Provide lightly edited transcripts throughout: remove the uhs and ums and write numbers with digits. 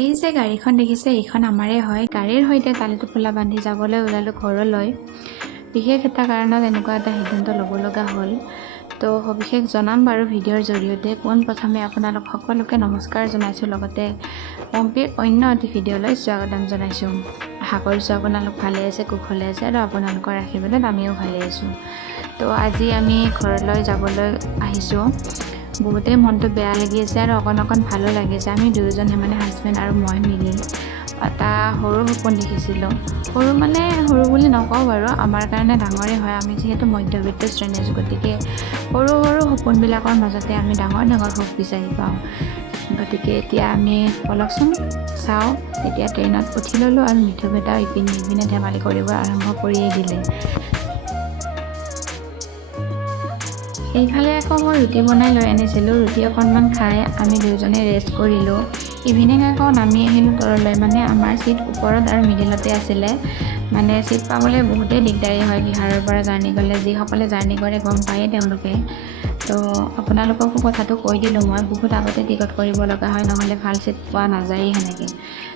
এই যে গাড়ীখন দেখিছে এইখন আমাৰে হয়। গাড়ীৰ সৈতে তালিটোপোলা বান্ধি যাবলৈ ওলালোঁ ঘৰলৈ। বিশেষ এটা কাৰণত এনেকুৱা এটা সিদ্ধান্ত ল'ব লগা হ'ল। তো সবিশেষ জনাম বাৰু ভিডিঅ'ৰ জৰিয়তে। পোনপ্ৰথমে আপোনালোক সকলোকে নমস্কাৰ জনাইছোঁ, লগতে পম্পীৰ অন্য এটি ভিডিঅ'লৈ স্বাগতম জনাইছোঁ। আশা কৰিছোঁ আপোনালোক ভালে আছে, কুশলে আছে আৰু আপোনালোকৰ আশীৰ্বাদত আমিও ভালে আছোঁ। তো আজি আমি ঘৰলৈ যাবলৈ আহিছোঁ। বহুতেই মনটো বেয়া লাগি আছে আৰু অকণ ভালো লাগিছে। আমি দুয়োজনে মানে হাজবেণ্ড আৰু মই মিলি এটা সৰু সপোন দেখিছিলোঁ। সৰু মানে সৰু বুলি নকওঁ বাৰু, আমাৰ কাৰণে ডাঙৰেই হয়। আমি যিহেতু মধ্যবিত্ত শ্ৰেণীৰ, গতিকে সৰু সৰু সপোনবিলাকৰ মাজতে আমি ডাঙৰ সুখ বিচাৰি পাওঁ। গতিকে এতিয়া আমি বলকচোন চাওঁ। এতিয়া ট্ৰেইনত উঠি ল'লোঁ আৰু মিঠু বেটাও ইপিনে ধেমালি কৰিব আৰম্ভ কৰিয়েই দিলে। এইফালে আকৌ মই ৰুটি বনাই লৈ আনিছিলোঁ। ৰুটি অকণমান খাই আমি দুয়োজনে ৰেষ্ট কৰিলোঁ। ইভিনিং আকৌ নামি আহিলোঁ তললৈ। মানে আমাৰ চিট ওপৰত আৰু মিডিলতে আছিলে। মানে চিট পাবলৈ বহুতেই দিগদাৰী হয় বিহাৰৰ পৰা জাৰ্ণি গ'লে। যিসকলে জাৰ্ণি কৰে গম পায়েই তেওঁলোকে। তো আপোনালোককো কথাটো কৈ দিলোঁ মই, বহুত আগতে টিকট কৰিব লগা হয়, নহ'লে ভাল চিট পোৱা নাযায়েই সেনেকৈ।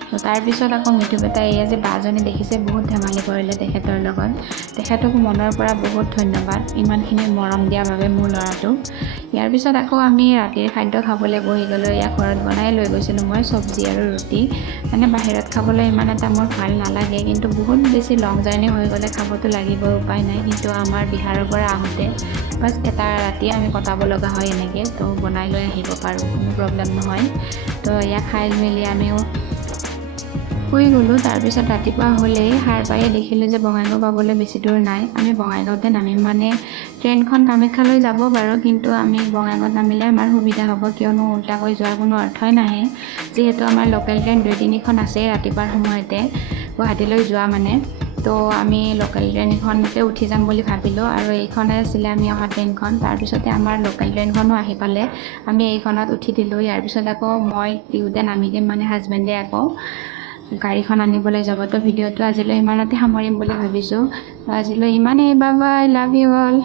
তো তাৰপিছত আকৌ মিঠু বেটাই এয়া যে বাজনী দেখিছে, বহুত ধেমালি কৰিলে তেখেতৰ লগত। তেখেতক মনৰ পৰা বহুত ধন্যবাদ ইমানখিনি মৰম দিয়াৰ বাবে মোৰ ল'ৰাটোক। ইয়াৰ পিছত আকৌ আমি ৰাতিৰ খাদ্য খাবলৈ বহি গ'লোঁ। ইয়াক ঘৰত বনাই লৈ গৈছিলোঁ মই চব্জি আৰু ৰুটি। মানে বাহিৰত খাবলৈ ইমান এটা মোৰ ভাল নালাগে, কিন্তু বহুত বেছি লং জাৰ্ণি হৈ গ'লে খাবতো লাগিব, উপায় নাই। কিন্তু আমাৰ বিহাৰৰ পৰা আহোঁতে বাছ এটা ৰাতি আমি কটাব লগা হয় এনেকৈ। তো বনাই লৈ আহিব পাৰোঁ, কোনো প্ৰব্লেম নহয়। তো ইয়াক খাই মেলি আমিও শুই গ'লোঁ। তাৰপিছত ৰাতিপুৱা হ'লেই সাৰ পায়ে দেখিলোঁ যে বঙাইগাঁও পাবলৈ বেছি দূৰ নাই। আমি বঙাইগাঁৱতে নামিম। মানে ট্ৰেইনখন কামাখ্যালৈ যাব বাৰু, কিন্তু আমি বঙাইগাঁৱত নামিলে আমাৰ সুবিধা হ'ব, কিয়নো উল্টাকৈ যোৱাৰ কোনো অৰ্থই নাহে। যিহেতু আমাৰ লোকেল ট্ৰেইন 2-3খন আছেই ৰাতিপুৱাৰ সময়তে গুৱাহাটীলৈ যোৱা মানে। তো আমি লোকেল ট্ৰেইনখনতে উঠি যাম বুলি ভাবিলোঁ, আৰু এইখনে আছিলে আমি অহা ট্ৰেইনখন। তাৰপিছতে আমাৰ লোকেল ট্ৰেইনখনো আহি পালে, আমি এইখনত উঠি দিলোঁ। ইয়াৰ পিছত আকৌ মই দিওঁতে নামি দিম, মানে হাজবেণ্ডে আকৌ গাড়ীখন আনিবলৈ যাব। তো ভিডিঅ'টো আজিলৈ ইমানতে সামৰিম বুলি ভাবিছোঁ। আজিলৈ ইমানেই, bye bye, love you all.